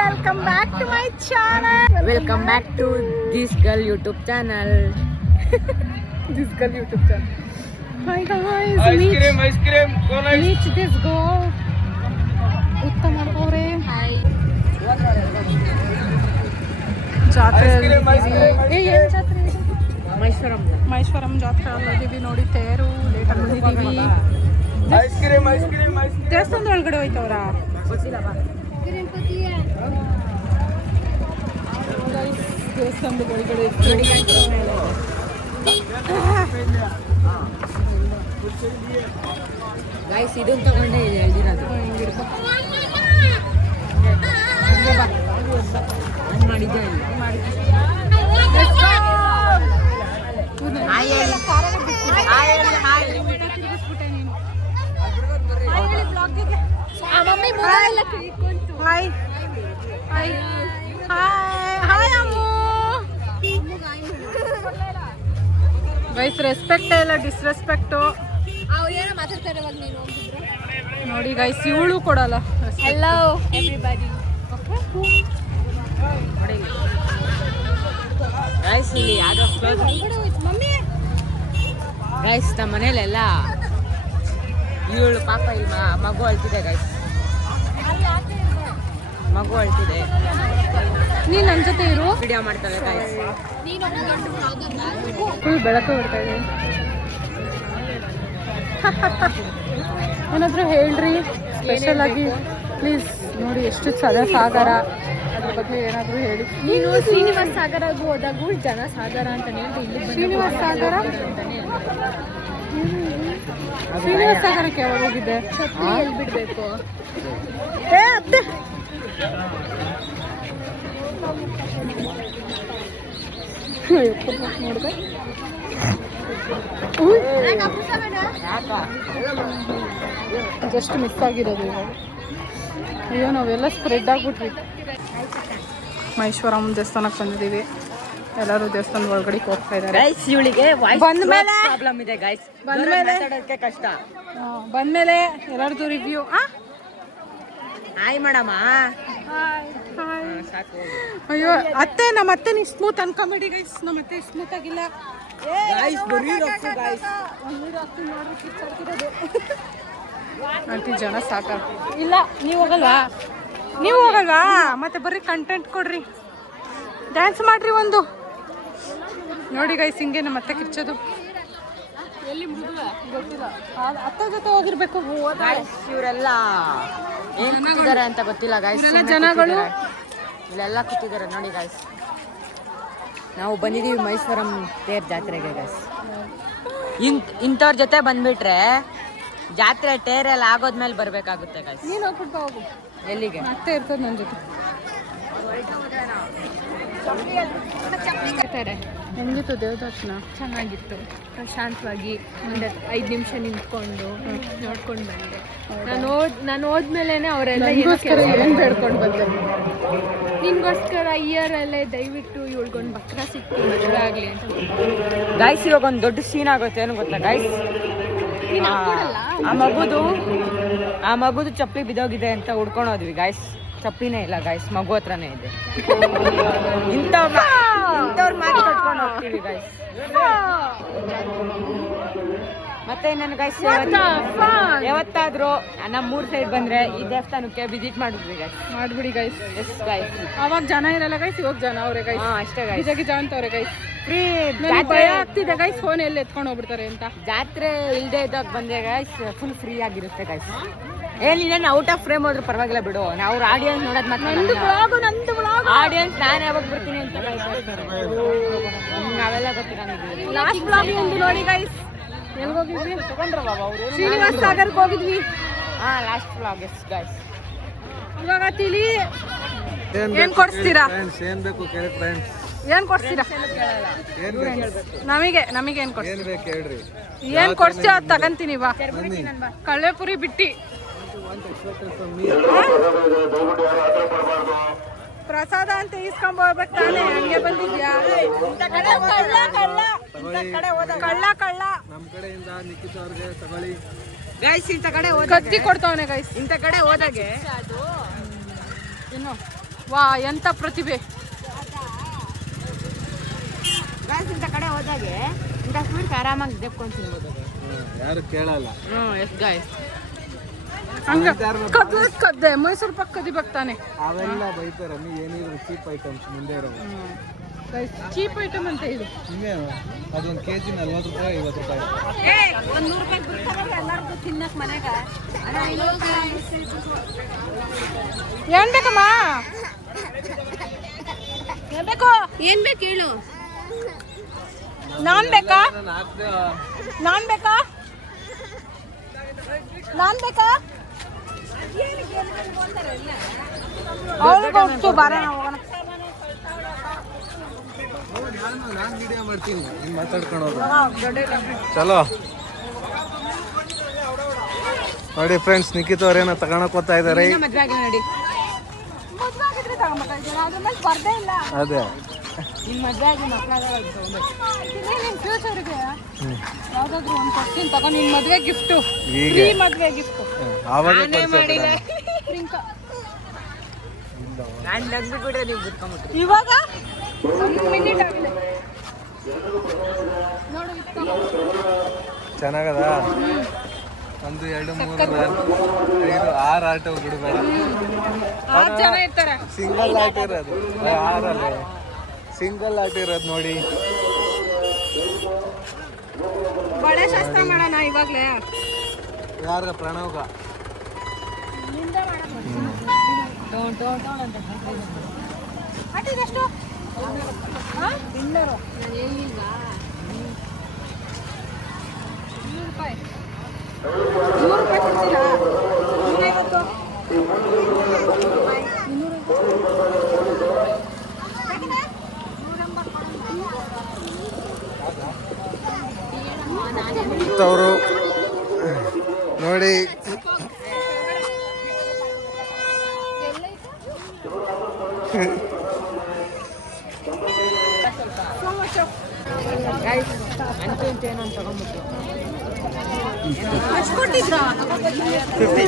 welcome back to my channel. Welcome back to this girl YouTube channel. This girl YouTube channel. Hi guys. Ice cream. Meet this girl. ಉತ್ತಮ ಮಾಡ್ಕೋರೆ. Hi. ಜಾತ್ರೆ. Ice cream. ಏನ್ ಜಾತ್ರೆ? ಮೈಸೂರಂ ಜಾತ್ರೆ ಅಲ್ಲಿದ್ದೀವಿ ನೋಡಿ. ತೇರು late ಆಗಿ ಬಂದಿದ್ದೀವಿ. Ice cream. ದೇವಸ್ಥಾನದ ಒಳಗಡೆ ಹೋಯ್ತವ್ರ. ದೇವಸ್ಥಾನದ ಒಳಗಡೆ ಗೈಸ್ ಇದನ್ನ ತಗೊಂಡೆ ಹೇಳ್ದಿರೋದು ಮಾಡಿದ್ದೆ ಗೈಸ್ ರೆಸ್ಪೆಕ್ಟ್ ಇಲ್ಲ ಡಿಸ್ರೆಸ್ಪೆಕ್ಟು ನೋಡಿ ಗೈಸ್ ಇವಳು ಕೊಡಲ್ಲ. Hello everybody. ಗೈಸ್ ಇಲ್ಲಿ ಯಾವ್ದೋ ಮಮ್ಮಿ ಗೈಸ್ ನಮ್ಮ ಮನೇಲೆಲ್ಲ ಇವಳು ಪಾಪ ಇಲ್ಲಿ ಮಗು ಅಳ್ತಿದೆ ಗೈಸ್, ಮಗು ಅಳ್ತಿದೆ. ನೀನ್ ನನ್ನ ಜೊತೆ ಇರು, ವಿಡಿಯೋ ಮಾಡ್ತವೆ ಗೈಸ್. ಫುಲ್ ಬೆಳಕು ಬರ್ತಾ ಇದೆ. ಏನಾದರೂ ಹೇಳ್ರಿ ಸ್ಪೆಷಲ್ ಆಗಿ ಪ್ಲೀಸ್. ನೋಡಿ ಎಷ್ಟು ಸಾಗರ, ಅದ್ರ ಬಗ್ಗೆ ಏನಾದರೂ ಹೇಳಿ. ನೀನು ಶ್ರೀನಿವಾಸ ಸಾಗರಗೂ ಹೋದಾಗೂ ಜನ ಸಾಗರ ಅಂತ ಹೇಳ್ದೆ. ಇಲ್ಲಿ ಶ್ರೀನಿವಾಸ ಸಾಗರಕ್ಕೆ ಯಾವಾಗ ಹೋಗಿದ್ದೆ? ಛತ್ರಿ ಎಲ್ಲಿ ಬಿಡ್ಬೇಕು? ಏ ಅತ್ತೆ ನೋಡಿದೆ ಜಸ್ಟ್ ಮಿಸ್ ಆಗಿರೋದು ಇವಾಗ. ಅಯ್ಯೋ ನಾವೆಲ್ಲ ಸ್ಪ್ರೆಡ್ ಆಗ್ಬಿಟ್ವಿ. ಮಹೇಶ್ವರಂ ದೇವಸ್ಥಾನಕ್ಕೆ ಬಂದಿದ್ದೀವಿ. ಎಲ್ಲರೂ ದೇವಸ್ಥಾನದ ಒಳಗಡೆ ಹೋಗ್ತಾ ಇದ್ದಾರೆ. ಗೈಸ್ ಇವಳಿಗೆ ಬಂದ್ಮೇಲೆ ಪ್ರಾಬ್ಲಮ್ ಇದೆ ಗೈಸ್, ಬಂದ್ಮೇಲೆ ಮಾತಾಡೋದಕ್ಕೆ ಕಷ್ಟ. ಬಂದ್ಮೇಲೆ ಎಲ್ಲರದು ರಿವ್ಯೂ. ಹಾಯ್ ಮಾಡಮ್ಮ. ಸಾಕು. ಅಯ್ಯೋ ಅತ್ತೆ, ನಮ್ಮ ಅತ್ತೆ ನೀವು ಸ್ಮೂತ್ ಅನ್ಕೊಂಬೇಡಿ ಗೈಸ್, ನಮ್ಮ ಅತ್ತೆ ಸ್ಮೂತ್ ಆಗಿಲ್ಲ. ಗೈಸ್ ಬರೀ ರಫ್ ಗೈಸ್. ಆಂಟಿ ಜನ ಸಾಕ. ಇಲ್ಲ ನೀವು ಹೋಗಲ್ವಾ? ಮತ್ತೆ ಬರೀ ಕಂಟೆಂಟ್ ಕೊಡ್ರಿ, ಡ್ಯಾನ್ಸ್ ಮಾಡ್ರಿ ಒಂದು. ನೋಡಿ ಗೈಸ್ ಹಿಂಗೆ ನಮ್ಮ ಅತ್ತೆ ಕಿಚ್ಚೋದು. ಎಲ್ಲಿ ಗೊತ್ತಿಲ್ಲ, ಅತ್ತೆ ಜೊತೆ ಹೋಗಿರ್ಬೇಕು. ಇವರೆಲ್ಲ ಏನ್ ಕೂತಿದ್ದಾರೆ ಅಂತ ಗೊತ್ತಿಲ್ಲ ಗೈಸ್. ಜನಗಳು ಇಲ್ಲೆಲ್ಲ ಕೂತಿದ್ದಾರೆ ನೋಡಿ ಗೈಸ್. ನಾವು ಬಂದಿದ್ದೀವಿ ಮೈಸೂರಂ ತೇರ್ ಜಾತ್ರೆಗೆ ಗೈಸ್. ಇಂಥವ್ರ ಜೊತೆ ಬಂದ್ಬಿಟ್ರೆ ಜಾತ್ರೆ ಟೇರೆಲ್ಲ ಆಗೋದ್ಮೇಲೆ ಬರ್ಬೇಕಾಗುತ್ತೆ ಗೈಸ್. ನೀನು ಹೋಗ್ಬಿಟ್ಟು ಹೋಗು. ಎಲ್ಲಿಗೆ? ಅತ್ತೆ ಇರ್ತದೆ ನನ್ನ ಜೊತೆ. ಹೆಂಗಿತ್ತು ದೇವದರ್ಶನ? ಚೆನ್ನಾಗಿತ್ತು. ಪ್ರಶಾಂತವಾಗಿ ಒಂದು 5 ನಿಮಿಷ ನಿಂತ್ಕೊಂಡು ನೋಡ್ಕೊಂಡು ಬಂದೆ. ನಾನು ಹೋದ್ಮೇಲೆ ಅವರೆಲ್ಲ ಏನ್ ಬೇಡ್ಕೊಂಡು ಬಂದೆ? ನಿನ್ಗೋಸ್ಕರ ಇಯರಲ್ಲೇ ದಯವಿಟ್ಟು ಇವಳ್ಗೊಂದು ಬಕ್ರ ಸಿಕ್ತು, ಮದುವೆ ಆಗಲಿ ಅಂತ. ಗೈಸ್ ಇವಾಗ ಒಂದು ದೊಡ್ಡ ಸೀನ್ ಆಗುತ್ತೆ, ಏನು ಗೊತ್ತಾ ಗೈಸ್? ಆ ಮಗುದು ಚಪ್ಪಲಿ ಬಿದ್ದೋಗಿದೆ ಅಂತ ಹುಡ್ಕೊಂಡು ಹೋದ್ವಿ ಗೈಸ್. ಚಪ್ಲಿನೇ ಇಲ್ಲ ಗೈಸ್, ಮಗು ಹತ್ರನೇ ಇದೆ. ಇಂಥವ್ರ ಮಾತು ಕಟ್ಕೊಂಡು ಹೋಗ್ತೀವಿ ಗೈಸ್. ಮತ್ತೆ ಇನ್ನೇನು ಗೈಸ್, ಯಾವತ್ತಾದ್ರೂ ನಮ್ಮ ಸೈಡ್ ಬಂದ್ರೆ ಈ ದೇವಸ್ಥಾನಕ್ಕೆ ವಿಸಿಟ್ ಮಾಡಿದ್ವಿ ಗೈಸ್. ಮಾಡ್ಬಿಡಿ ಗೈಸ್. Yes guys. ಅವಾಗ ಜನ ಇರಲ್ಲ ಗೈಸ್, ಇವಾಗ ಜನ ಅವ್ರೆ ಗೈಸ್. ಅಷ್ಟೇ ಗೈಸ್. ಜನ ಅಂತವ್ರೆ ಗೈಸ್. ಫ್ರೀ ಭಯ ಆಗ್ತಿದೆ ಗೈಸ್, ಫೋನ್ ಎಲ್ಲಿ ಎತ್ಕೊಂಡು ಹೋಗ್ಬಿಡ್ತಾರೆ ಅಂತ. ಜಾತ್ರೆ ಇಲ್ದೇ ಇದ್ದಾಗ ಬಂದೆ ಗೈಸ್, ಫುಲ್ ಫ್ರೀ ಆಗಿರುತ್ತೆ ಗೈಸ್. ಏನಿಲ್ಲ ಔಟ್ ಆಫ್ ಫ್ರೇಮ್ ಹೋದ್ರೆ ಪರವಾಗಿಲ್ಲ ಬಿಡು, ನಾವು ಆಡಿಯನ್ಸ್ ನೋಡೋದು ಮಾತ್ರ. ಆಡಿಯನ್ಸ್ ನಾನು ಯಾವಾಗ ಬರ್ತೀನಿ ಅಂತ ನಾವೆಲ್ಲ ಗೊತ್ತಿರಂಗಿದ್ದೀವಿ. ಲಾಸ್ಟ್ ಬ್ಲಾಗ್ ನೋಡಿ ಗೈಸ್, ಎಲ್ಲಿ ಹೋಗಿದ್ವಿ? ಶ್ರೀನಿವಾಸ ಸಾಗರ್ಗೆ ಹೋಗಿದ್ವಿ. Last blog. Yes guys. ಇವಾಗ ತಿಳಿ ಏನ್ ಕೊಡ್ಸ್ತೀರಾ? ಏನ್ ಬೇಕು ಕೇಳಿ ಫ್ರೆಂಡ್ಸ್. ಏನ್ ಕೊಡ್ಸ್ತೀರಾ ನಮಗೆ? ಏನ್ ಕೊಡ್ತೀರಾ? ಏನ್ ಕೊಡ್ಸ್ತೀವ ಅದು ತಗಂತೀನಿ. ಬಾ ಕಳ್ಳೆಪುರಿ ಬಿಟ್ಟಿ ಪ್ರಸಾದ ಅಂತ ಇಸ್ಕೊಂಬೋಗ್ಬೇಕು ತಾನೆ, ಹಂಗೆ ಬಂದಿದ್ಯಾ? ಕಳ್ಳ ನಮ್ ಕಡೆಯಿಂದ ನಿಖಿತ್ ಅವ್ರಿಗೆ ತಗೊಳ್ಳಿ ಗೈಸ್. ಇಂಥ ಕಡೆ ಕತ್ತಿ ಕೊಡ್ತಾವನೆ ಗೈಸ್. ಇಂಥ ಕಡೆ ಹೋದಾಗೆ ಇನ್ನು ವಾ ಎಂತ ಪ್ರತಿಭೆ. ಗಾಯ್ಸ್ ಇಂಥ ಕಡೆ ಹೋದಾಗೆ ಇಂಥ ಸ್ವೀಟ್ಸ್ ಆರಾಮಾಗಿ ದೆಪ್ಕೊಂಡು ತಿನ್ಬೋದು. ಯಾರು ಕೇಳಲ್ಲ. Yes guys. ಹಂಗ ಕದ್ದೆ ಮೈಸೂರು ಪಾಕ್ ಕದಿಬೇಕು ತಾನೆ. ಅವೆಲ್ಲ ಬೈತಾರೆ ಏನಿದ್ರು ಚೀಪ್ ಐಟಮ್ಸ್ ಮುಂದೆ ಇರೋದು. ಚೀಪ್ ಐಟಮ್ ಅಂತ ಇದು. ಇನ್ನೇನು ಅದೊಂದು kg 40 ರೂಪಾಯಿ 50 ರೂಪಾಯಿ. ಒಂದು 100 ರೂಪಾಯಿ ಬಿಡ್ತಾರೆ ಎಲ್ಲರಿಗೂ ತಿನ್ನಕ್ಕೆ ಮನೆಗೆ. ಏನ್ ಬೇಕಮ್ಮ? ಏನ್ ಬೇಕು? ಏನ್ ಬೇಕು ಹೇಳು. ನಾನ್ ಬೇಕಾ? ನಾನ್ ಬೇಕಾ? ನಾನ್ ಬೇಕಾ? ಅವ್ರಿಗೆ ಗೊತ್ತು ಬಾರ ಹೋಗೋಣ. ನಾನು ವಿಡಿಯೋ ಮಾಡ್ತೀನಿ ನೀನು ಮಾತಾಡ್ಕೊಂಡು ಹೋಗು. ಚಲೋ ನೋಡಿ ಫ್ರೆಂಡ್ಸ್, ನಿಖಿತ್ ಅವ್ರೇನೋ ತಗೊಳಕ್ ಹೋಗ್ತಾ ಇದಾರೆ. ಮದ್ವೆ ಆಗಿಲ್ಲ ನೋಡಿ. ಅದೇ ನಿಮ್ ಮದ್ವೆ ಆಗಿ ಮಕ್ಕಳಾಗ ನಿನ್ ಫ್ಯೂಚರ್ಗೆ ಯಾವ್ದಾದ್ರು ಒಂದು ಕೊಡ್ತೀನಿ ತಗೋ. ನಿನ್ ಮದ್ವೆ ಗಿಫ್ಟ್, ಈಗ ಫ್ರೀ ಮದ್ವೆ ಗಿಫ್ಟ್. ಆವಾಗ ನಾನು ನಗ್ದು ಬಿಡ್ರೆ ನೀವು ಬಿಟ್ಕೊಂಡ್ಬಿಟ್ರಿ. ಇವಾಗ 1 ಮಿನಿಟ್ ಆಗಿದೆ ನೋಡು. ಚೆನ್ನಾಗದ. 1 2 3 4 5 6 ಆಟೋ ಬಿಡಬೇಡ. 6 ಜನ ಇರ್ತಾರೆ. ಸಿಂಗಲ್ ಆಟ ಇರೋದು 6 ಸಿಂಗಲ್ ಆಟ ಇರೋದು ನೋಡಿ. ಬಳೆ ಶಾಸ್ತ್ರ ಮಾಡೋಣ ಇವಾಗ್ಲೇ. ಯಾರ ಪ್ರಣವ್ಗ ಅಟ್ಟಿದೆಷ್ಟು? ಇನ್ನೂರು. 100 ರೂಪಾಯಿ. 100 ರೂಪಾಯಿ ಕೊಡ್ತೀರಾ? 150. 280. ಅವರು ನೋಡಿ ಅಂತೂ ಏನೋ ತಗೊಂಡ್ಬಿಟ್ಟು ಎಷ್ಟು ಕೊಟ್ಟಿದ್ರಾ? 50.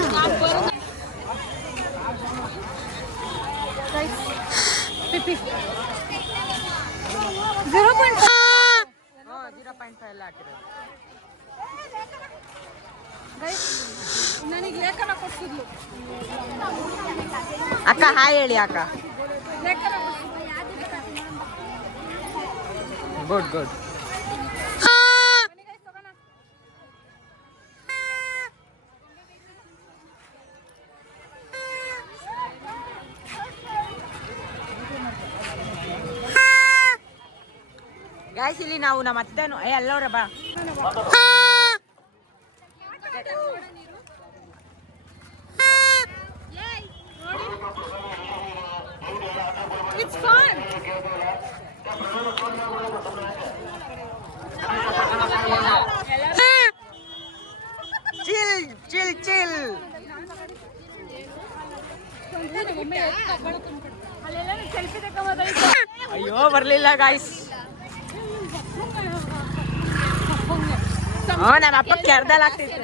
0.5 ಎಲ್ಲ ಹಾಕಿರೋದು. ನನಗೆ ಲೇಖನ ಕೊಡ್ಸಿದ್ಲು. ಅಕ್ಕ ಹಾಯ್ ಹೇಳಿ ಅಕ್ಕ. ಲೇಖನ ಗುಡ್ ಗುಡ್. ಗಾಯ್ಸ್ ಇಲ್ಲಿ ನಾವು ನಮ್ಮ ಅತ್ತೆನು ಎಲ್ಲವ್ರ ಬಾ. It's fun. Chill chill chill. ಅಯ್ಯೋ ಬರ್ಲಿಲ್ಲ ಗಾಯ್ಸ್. ನಮ್ಮ ಅಪ್ಪ ಕೆರ್ದಲ್ಲಿ ಆಗ್ತಿತ್ತು.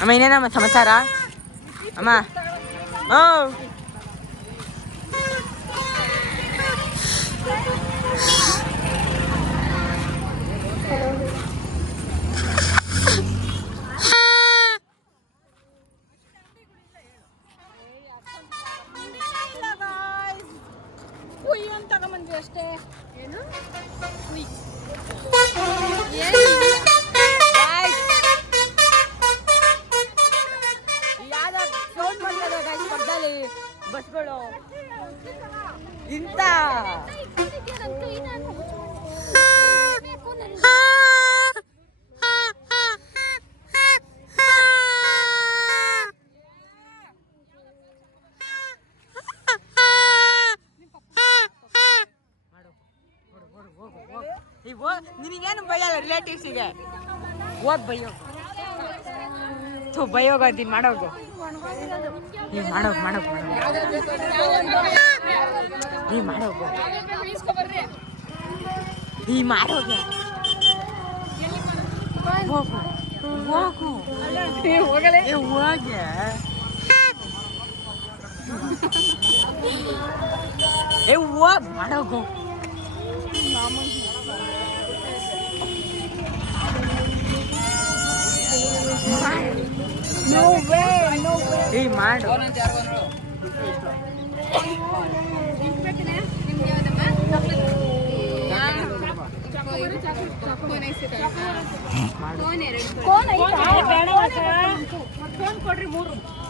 ಅಮ್ಮ ಇನ್ನೇನಮ್ಮ ಸಮಾಚಾರ ಅಮ್ಮ? ಕುಯ್ ಅಂತ ತಗೊಂಬಂದ್ವಿ ಅಷ್ಟೇ. ಏನು ಕುಯ್? ಸೌಂಡ್ ಮಾಡ್ತಾರೆ ಗಾಯ್ಸ್ ಪಕ್ಕದಲ್ಲಿ ಬಸ್ಗಳು ಇಂತ. ನಿನಗೇನು ಬೈಯಲ್ಲ ರಿಲೇಟಿವ್ಸಿಗೆ. ಹೋಗ್ ಬೈಯೋಗು. ಬೈಯೋಗ ಮಾಡೋಗು. ನೀ ಮಾಡೋಗ್ ನೀ ಮಾಡೋಗು ಈ ಮಾಡೋಗೆ ಹೋಗು ಹೋಗು ಹೋಗಲೇ ಹೋಗೆ ಹೋಗ್ ಮಾಡೋಗು ಮಾಡು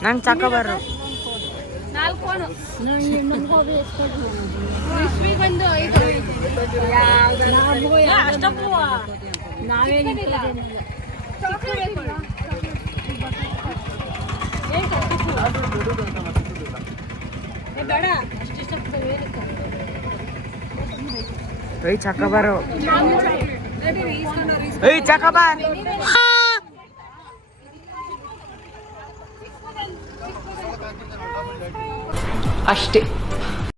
ನಂಗೆ ಚಕ್ಕ ಬರ್ರು ಚಕ್ಕ ಬರೋ ಚಕ್ಕ ಬಾರ್ ಅಷ್ಟೇ.